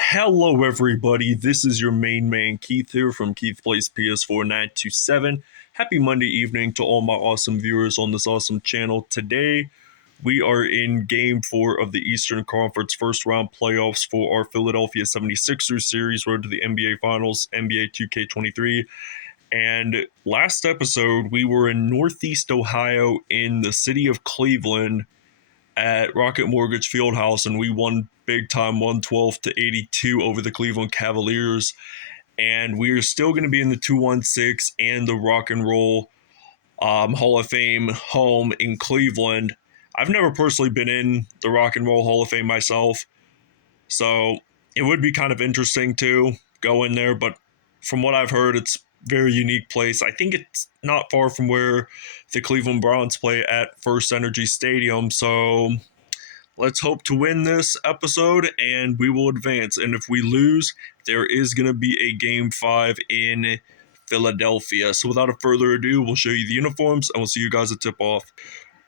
Hello, everybody. This is your main man Keith here from Keith Plays PS4 927. Happy Monday evening to all my awesome viewers on this awesome channel. Today, we are in Game 4 of the Eastern Conference first round playoffs for our Philadelphia 76ers series, Road to the NBA Finals, NBA 2K23. And last episode, we were in Northeast Ohio in the city of Cleveland at Rocket Mortgage Fieldhouse, and we won big time 112-82 over the Cleveland Cavaliers. And we are still going to be in the 216 and the Rock and Roll Hall of Fame home in Cleveland. I've never personally been in the Rock and Roll Hall of Fame myself, so it would be kind of interesting to go in there, but from what I've heard, it's a very unique place. I think it's not far from where the Cleveland Browns play at First Energy Stadium, so let's hope to win this episode and we will advance. And if we lose, there is going to be a Game 5 in Philadelphia. So without further ado, we'll show you the uniforms and we'll see you guys at tip-off.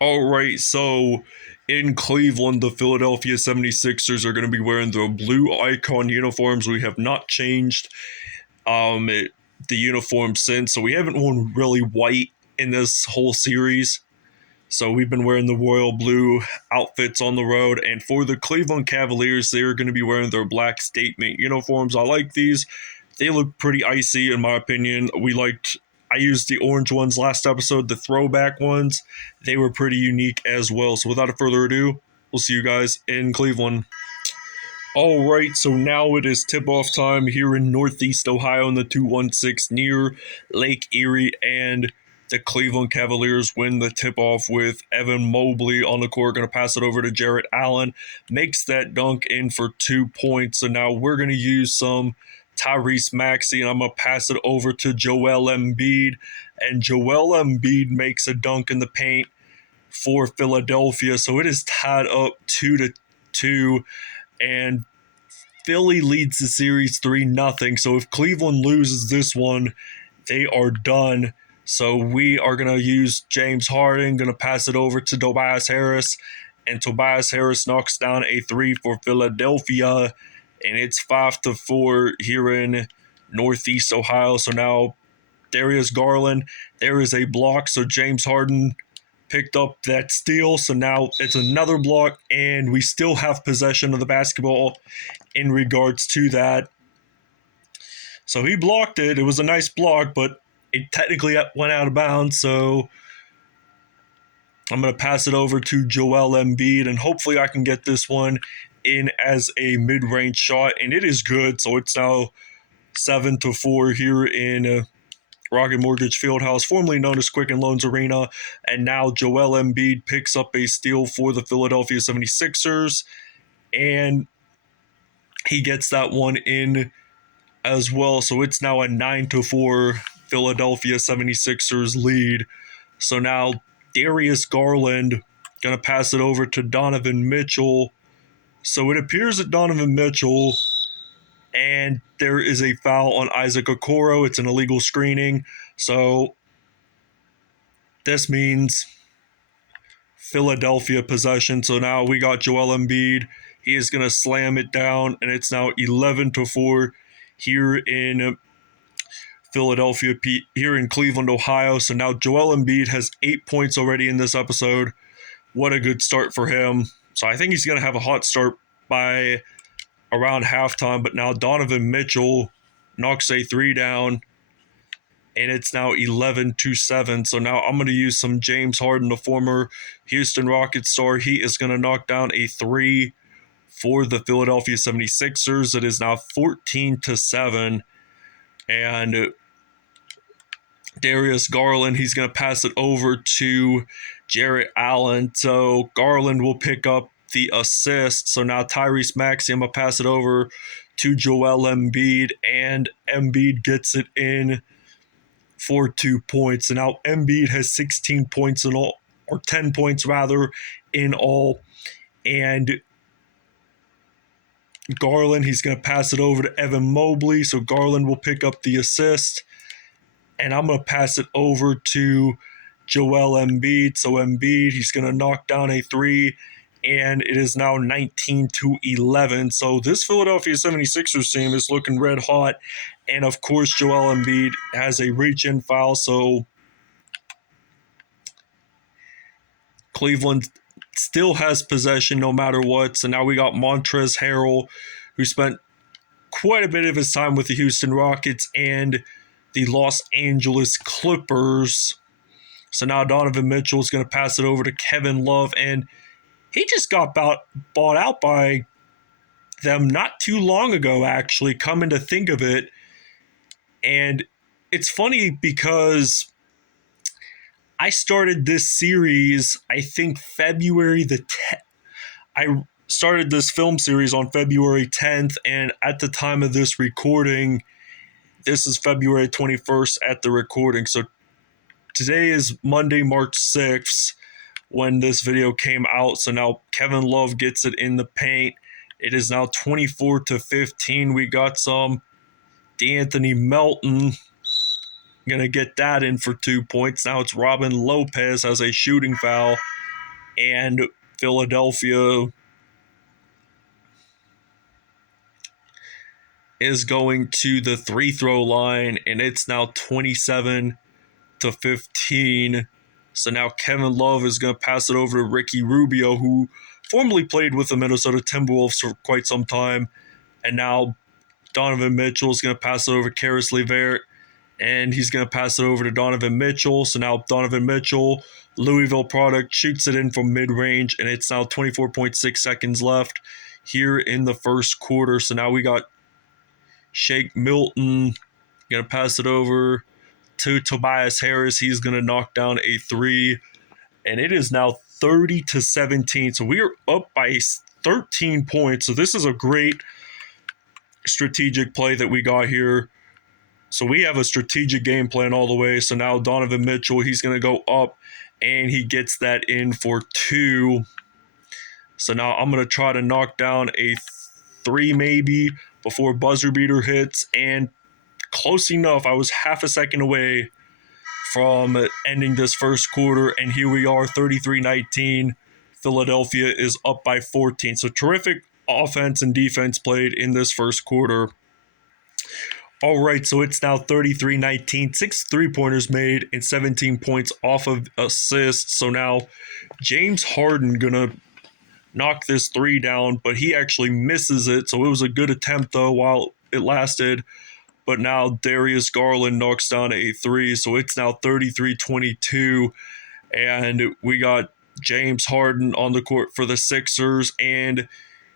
Alright, so in Cleveland, the Philadelphia 76ers are going to be wearing their blue icon uniforms. We have not changed the uniform since, so we haven't worn really white in this whole series. So we've been wearing the royal blue outfits on the road. And for the Cleveland Cavaliers, they're going to be wearing their black statement uniforms. I like these. They look pretty icy in my opinion. I used the orange ones last episode, the throwback ones. They were pretty unique as well. So without further ado, we'll see you guys in Cleveland. Alright, so now it is tip-off time here in Northeast Ohio in the 216 near Lake Erie, and the Cleveland Cavaliers win the tip-off with Evan Mobley on the court. Going to pass it over to Jarrett Allen. Makes that dunk in for 2 points. So now we're going to use some Tyrese Maxey, and I'm going to pass it over to Joel Embiid. And Joel Embiid makes a dunk in the paint for Philadelphia. So it is tied up 2-2. And Philly leads the series 3-0. So if Cleveland loses this one, they are done. So we are going to use James Harden, going to pass it over to Tobias Harris, and Tobias Harris knocks down a 3 for Philadelphia, and it's 5-4 here in Northeast Ohio. So now Darius Garland, there is a block, so James Harden picked up that steal, so now it's another block, and we still have possession of the basketball in regards to that. So he blocked it. It was a nice block, but it technically went out of bounds, so I'm going to pass it over to Joel Embiid, and hopefully I can get this one in as a mid-range shot, and it is good, so it's now 7-4 here in Rocket Mortgage Fieldhouse, formerly known as Quicken Loans Arena, and now Joel Embiid picks up a steal for the Philadelphia 76ers, and he gets that one in as well, so it's now a 9-4 Philadelphia 76ers lead. So now Darius Garland going to pass it over to Donovan Mitchell. So it appears that Donovan Mitchell, and there is a foul on Isaac Okoro. It's an illegal screening. So this means Philadelphia possession. So now we got Joel Embiid. He is going to slam it down, and it's now 11-4 here in Philadelphia, here in Cleveland, Ohio. So now Joel Embiid has 8 points already in this episode. What a good start for him. So I think he's going to have a hot start by around halftime, but now Donovan Mitchell knocks a 3 down, and it's now 11-7. So now I'm going to use some James Harden, the former Houston Rockets star. He is going to knock down a 3 for the Philadelphia 76ers. It is now 14-7, and Darius Garland, he's going to pass it over to Jarrett Allen. So Garland will pick up the assist. So now Tyrese Maxey, I'm going to pass it over to Joel Embiid, and Embiid gets it in for 2 points. And now Embiid has 16 points in all, or 10 points rather, in all. And Garland, he's going to pass it over to Evan Mobley. So Garland will pick up the assist, and I'm going to pass it over to Joel Embiid. So Embiid, he's going to knock down a 3, and it is now 19-11. So this Philadelphia 76ers team is looking red hot. And of course, Joel Embiid has a reach-in foul, so Cleveland still has possession no matter what. So now we got Montrezl Harrell, who spent quite a bit of his time with the Houston Rockets and the Los Angeles Clippers. So now Donovan Mitchell is going to pass it over to Kevin Love, and he just got bought out by them not too long ago, actually, coming to think of it. And it's funny because I started this series, I think February the 10th. I started this film series on February 10th, and at the time of this recording, this is February 21st at the recording. So today is Monday, March 6th when this video came out. So now Kevin Love gets it in the paint. It is now 24-15. We got some D'Anthony Melton. Gonna get that in for 2 points. Now it's Robin Lopez has a shooting foul, and Philadelphia is going to the free throw line, and it's now 27-15. So now Kevin Love is going to pass it over to Ricky Rubio, who formerly played with the Minnesota Timberwolves for quite some time. And now Donovan Mitchell is going to pass it over to Caris LeVert, and he's going to pass it over to Donovan Mitchell. So now Donovan Mitchell, Louisville product, shoots it in from mid-range, and it's now 24.6 seconds left here in the first quarter. So now we got Shake Milton going to pass it over to Tobias Harris. He's going to knock down a three, and it is now 30-17. So we are up by 13 points. So this is a great strategic play that we got here. So we have a strategic game plan all the way. So now Donovan Mitchell, he's going to go up, and he gets that in for two. So now I'm going to try to knock down a three maybe before buzzer beater hits, and close enough. I was half a second away from ending this first quarter, and here we are, 33-19. Philadelphia is up by 14. So terrific offense and defense played in this first quarter. All right, so it's now 33-19, 6 3-pointers made and 17 points off of assists. So now James Harden gonna knock this three down, but he actually misses it. So it was a good attempt though while it lasted. But now Darius Garland knocks down a three, so it's now 33-22, and we got James Harden on the court for the Sixers, and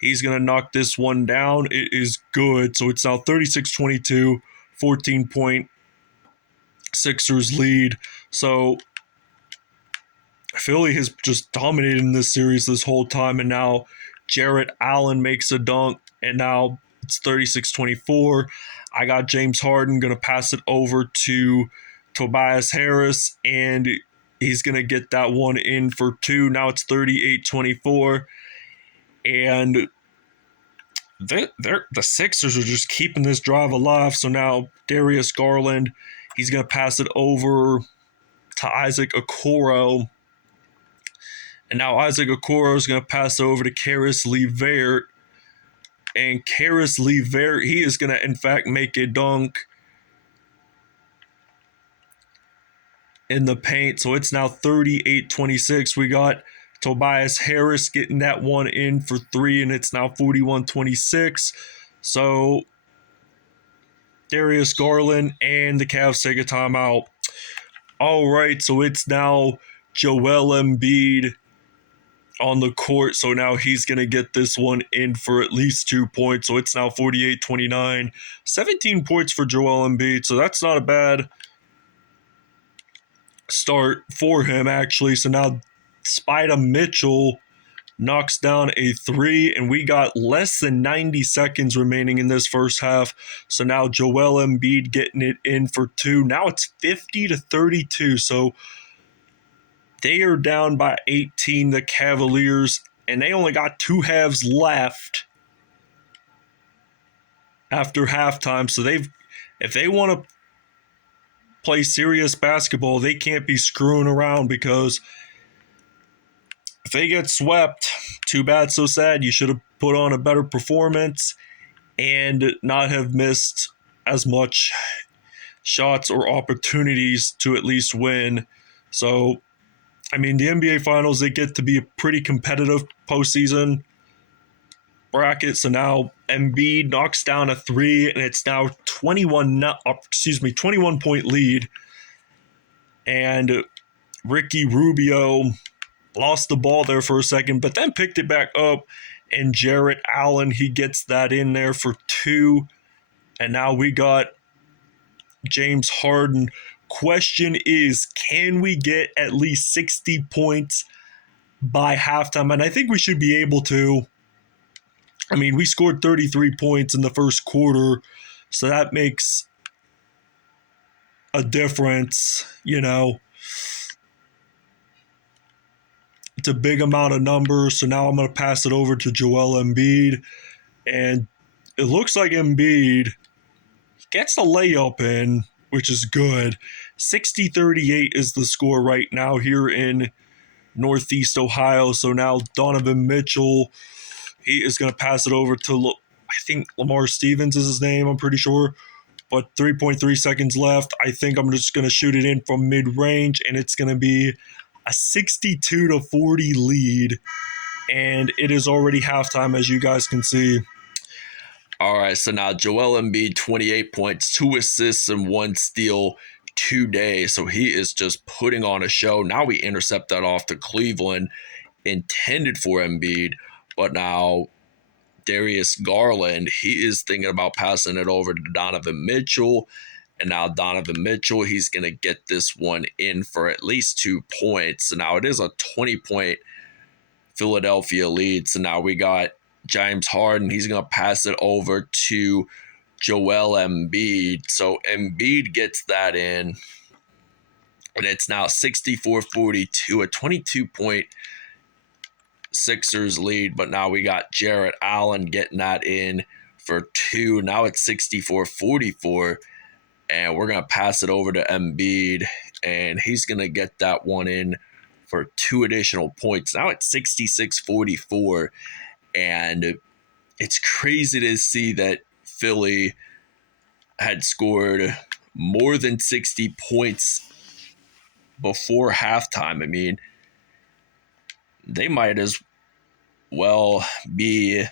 he's going to knock this one down. It is good. So it's now 36-22, 14-point Sixers lead. So Philly has just dominated in this series this whole time, and now Jarrett Allen makes a dunk, and now it's 36-24. I got James Harden going to pass it over to Tobias Harris, and he's going to get that one in for two. Now it's 38-24. And the Sixers are just keeping this drive alive. So now Darius Garland, he's going to pass it over to Isaac Okoro. And now Isaac Okoro is going to pass it over to Caris LeVert. And Caris LeVert, he is going to, in fact, make a dunk in the paint. So it's now 38-26. We got Tobias Harris getting that one in for three, and it's now 41-26. So Darius Garland and the Cavs take a timeout. All right, so it's now Joel Embiid on the court. So now he's going to get this one in for at least 2 points. So it's now 48-29. 17 points for Joel Embiid. So that's not a bad start for him, actually. So now Spida Mitchell knocks down a three, and we got less than 90 seconds remaining in this first half. So now Joel Embiid getting it in for two. Now it's 50-32. So they are down by 18, the Cavaliers, and they only got two halves left after halftime. So if they want to play serious basketball, they can't be screwing around, because if they get swept, too bad, so sad. You should have put on a better performance and not have missed as much shots or opportunities to at least win. So, I mean, the NBA Finals, they get to be a pretty competitive postseason bracket. So now Embiid knocks down a three, and it's now 21 point lead. And Ricky Rubio lost the ball there for a second, but then picked it back up. And Jarrett Allen, he gets that in there for two. And now we got James Harden. Question is, can we get at least 60 points by halftime? And I think we should be able to. I mean, we scored 33 points in the first quarter, so that makes a difference, you know. It's a big amount of numbers, so now I'm going to pass it over to Joel Embiid. And it looks like Embiid gets the layup in, which is good. 60-38 is the score right now here in Northeast Ohio. So now Donovan Mitchell, he is going to pass it over to, I think Lamar Stevens is his name, I'm pretty sure. But 3.3 seconds left. I think I'm just going to shoot it in from mid-range, and it's going to be a 62-40 lead. And it is already halftime, as you guys can see. All right, so now Joel Embiid, 28 points, 2 assists, and 1 steal today. So he is just putting on a show. Now we intercept that off to Cleveland, intended for Embiid, but now Darius Garland, he is thinking about passing it over to Donovan Mitchell. And now Donovan Mitchell, he's going to get this one in for at least 2 points. So now it is a 20-point Philadelphia lead. So now we got James Harden. He's going to pass it over to Joel Embiid. So Embiid gets that in. And it's now 64-42, a 22-point Sixers lead. But now we got Jarrett Allen getting that in for 2. Now it's 64-44. And we're going to pass it over to Embiid. And he's going to get that one in for 2 additional points. Now it's 66-44. And it's crazy to see that Philly had scored more than 60 points before halftime. I mean, they might as well be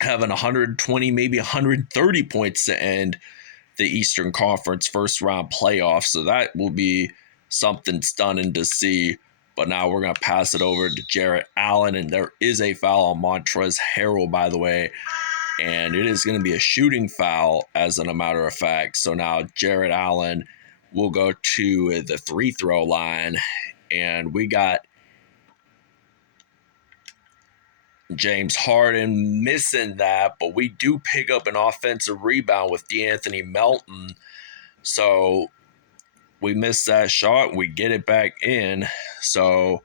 having 120, maybe 130 points to end the Eastern Conference first round playoffs. So that will be something stunning to see. But now we're going to pass it over to Jarrett Allen. And there is a foul on Montrezl Harrell, by the way. And it is going to be a shooting foul, as a matter of fact. So now Jarrett Allen will go to the free throw line. And we got James Harden missing that. But we do pick up an offensive rebound with DeAnthony Melton. So we missed that shot. We get it back in. So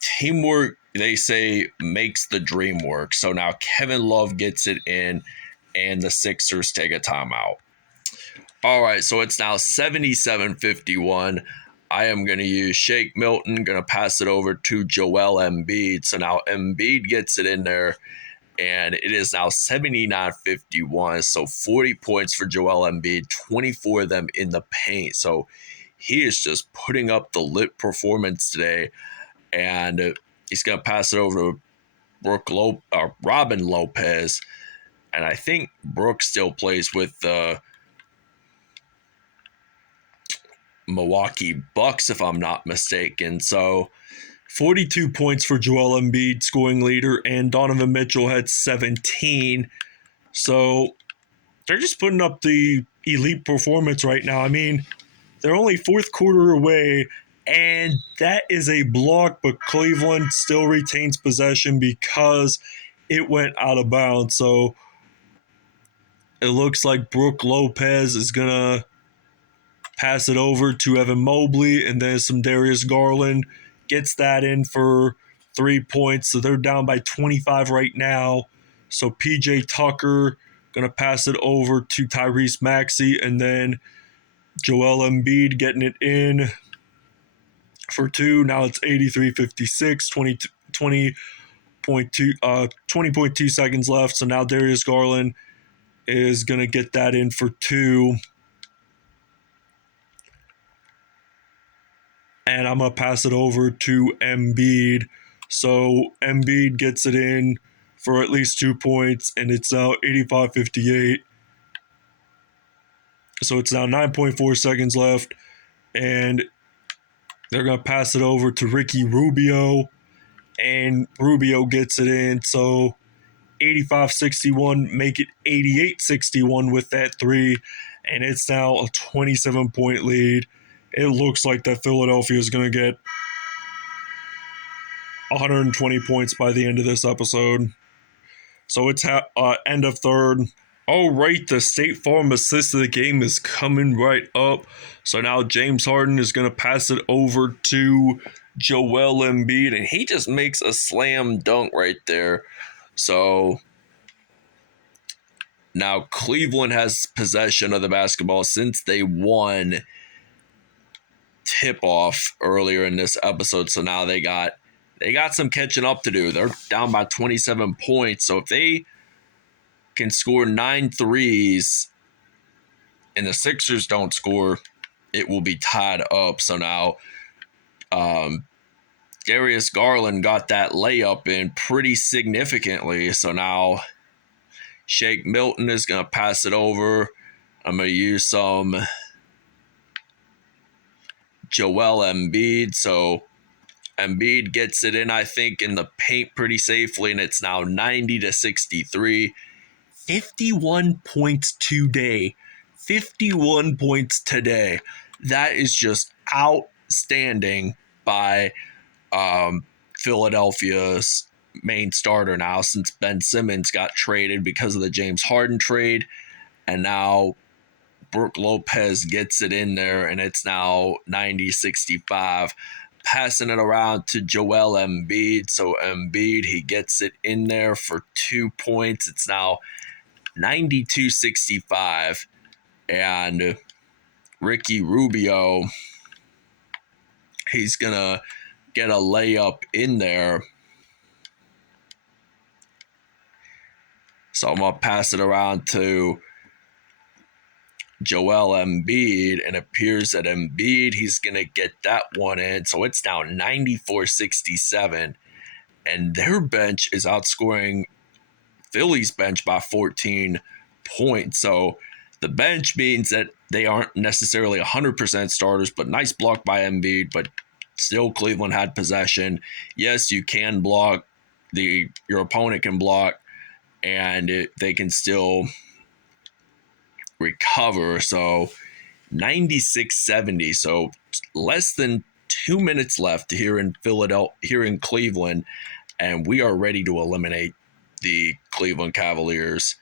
teamwork, they say, makes the dream work. So now Kevin Love gets it in, and the Sixers take a timeout. All right, so it's now 77-51. I am going to use Shake Milton, going to pass it over to Joel Embiid. So now Embiid gets it in there, and it is now 79-51. So 40 points for Joel Embiid, 24 of them in the paint. So he is just putting up the lit performance today. And he's going to pass it over to Robin Lopez. And I think Brooke still plays with the Milwaukee Bucks, if I'm not mistaken. So 42 points for Joel Embiid, scoring leader, and Donovan Mitchell had 17. So they're just putting up the elite performance right now. I mean, they're only fourth quarter away, and that is a block, but Cleveland still retains possession because it went out of bounds. So it looks like Brooke Lopez is going to pass it over to Evan Mobley, and then some Darius Garland gets that in for 3 points. So they're down by 25 right now. So PJ Tucker going to pass it over to Tyrese Maxey, and then Joel Embiid getting it in for 2. Now it's 83-56, 20.2 seconds left. So now Darius Garland is going to get that in for 2. And I'm going to pass it over to Embiid. So Embiid gets it in for at least 2 points, and it's now 85-58. So it's now 9.4 seconds left, and they're going to pass it over to Ricky Rubio, and Rubio gets it in. So 85-61, make it 88-61 with that 3, and it's now a 27-point lead. It looks like that Philadelphia is going to get 120 points by the end of this episode. So it's end of third. All right, the State Farm assist of the game is coming right up. So now James Harden is going to pass it over to Joel Embiid, and he just makes a slam dunk right there. So now Cleveland has possession of the basketball since they won tip-off earlier in this episode. So now they got some catching up to do. They're down by 27 points. So if they can score 9 threes and the Sixers don't score, it will be tied up. So now Darius Garland got that layup in pretty significantly. So now Shake Milton is going to pass it over. I'm going to use some Joel Embiid. So Embiid gets it in, I think, in the paint pretty safely, and it's now 90-63. 51 points today. 51 points today. That is just outstanding by Philadelphia's main starter now, since Ben Simmons got traded because of the James Harden trade. And now Brook Lopez gets it in there, and it's now 90-65. Passing it around to Joel Embiid. So Embiid, he gets it in there for 2 points. It's now 92-65. And Ricky Rubio, he's going to get a layup in there. So I'm going to pass it around to Joel Embiid, and it appears that Embiid, he's going to get that one in. So it's now 94-67, and their bench is outscoring Philly's bench by 14 points. So the bench means that they aren't necessarily 100% starters, but nice block by Embiid, but still Cleveland had possession. Yes, you can block, your opponent can block, and they can still recover. So 96-70. So less than 2 minutes left here in Cleveland, and we are ready to eliminate the Cleveland Cavaliers.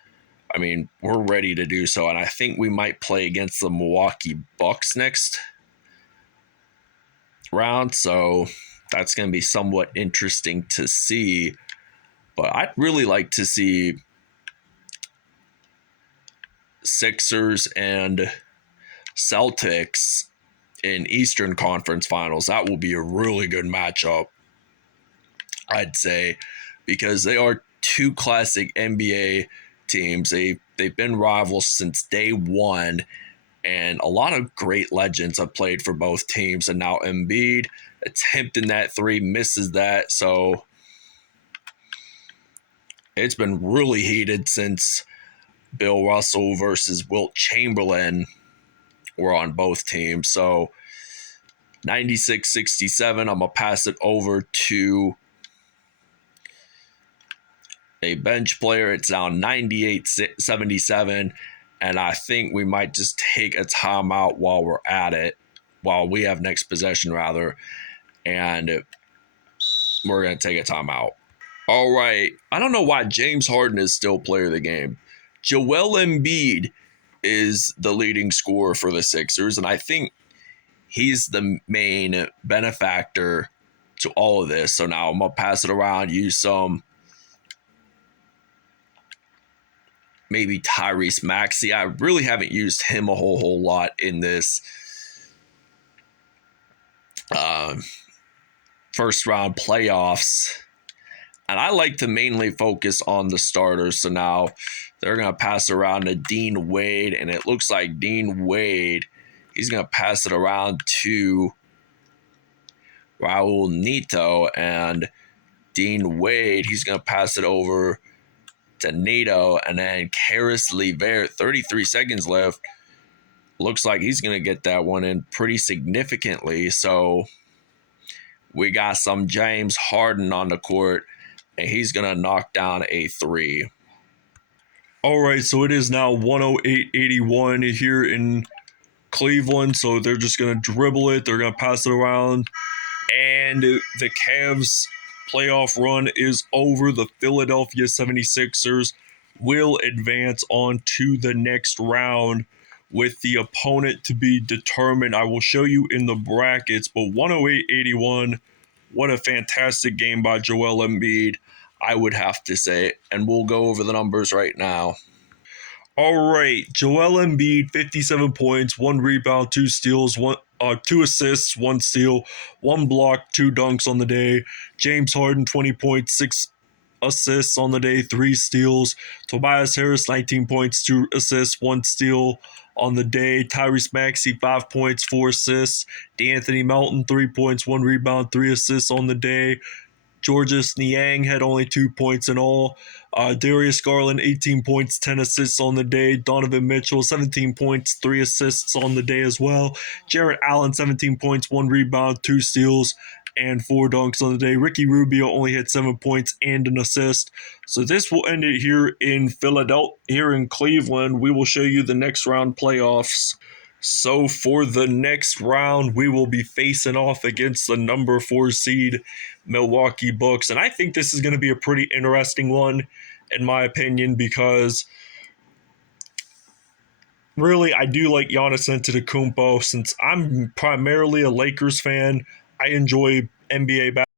I mean, we're ready to do so, and I think we might play against the Milwaukee Bucks next round, so that's going to be somewhat interesting to see. But I'd really like to see Sixers and Celtics in Eastern Conference Finals. That will be a really good matchup, I'd say, because they are two classic NBA teams. They've been rivals since day one, and a lot of great legends have played for both teams. And now Embiid attempting that 3, misses that. So it's been really heated since Bill Russell versus Wilt Chamberlain were on both teams. So 96-67, I'm going to pass it over to a bench player. It's now 98-77, and I think we might just take a timeout while we're at it, while we have next possession, rather, and we're going to take a timeout. All right, I don't know why James Harden is still player of the game. Joel Embiid is the leading scorer for the Sixers, and I think he's the main benefactor to all of this. So now I'm going to pass it around, use some maybe Tyrese Maxey. I really haven't used him a whole lot in this um, first round playoffs. And I like to mainly focus on the starters. So now they're going to pass around to Dean Wade. And it looks like Dean Wade, he's going to pass it around to Raul Neto. And Dean Wade, he's going to pass it over to Neto. And then Karis LeVert, 33 seconds left. Looks like he's going to get that one in pretty significantly. So we got some James Harden on the court, and he's going to knock down a three. All right, so it is now 108-81 here in Cleveland. So they're just going to dribble it. They're going to pass it around. And the Cavs playoff run is over. The Philadelphia 76ers will advance on to the next round with the opponent to be determined. I will show you in the brackets, but 108-81, what a fantastic game by Joel Embiid, I would have to say. And we'll go over the numbers right now. All right, Joel Embiid, 57 points, 1 rebound, 2 steals, 2 assists, 1 steal, 1 block, 2 dunks on the day. James Harden, 20 points, 6 assists on the day, 3 steals. Tobias Harris, 19 points, 2 assists, 1 steal on the day. Tyrese Maxey, 5 points, 4 assists. D'Anthony Melton, 3 points, 1 rebound, 3 assists on the day. Georges Niang had only 2 points in all. Darius Garland, 18 points, 10 assists on the day. Donovan Mitchell, 17 points, 3 assists on the day as well. Jarrett Allen, 17 points, 1 rebound, 2 steals, and 4 dunks on the day. Ricky Rubio only had 7 points and an assist. So this will end it here in Philadelphia, here in Cleveland. We will show you the next round playoffs. So for the next round, we will be facing off against the number 4 seed Milwaukee Bucks. And I think this is going to be a pretty interesting one, in my opinion, because really I do like Giannis Antetokounmpo. Since I'm primarily a Lakers fan, I enjoy NBA basketball.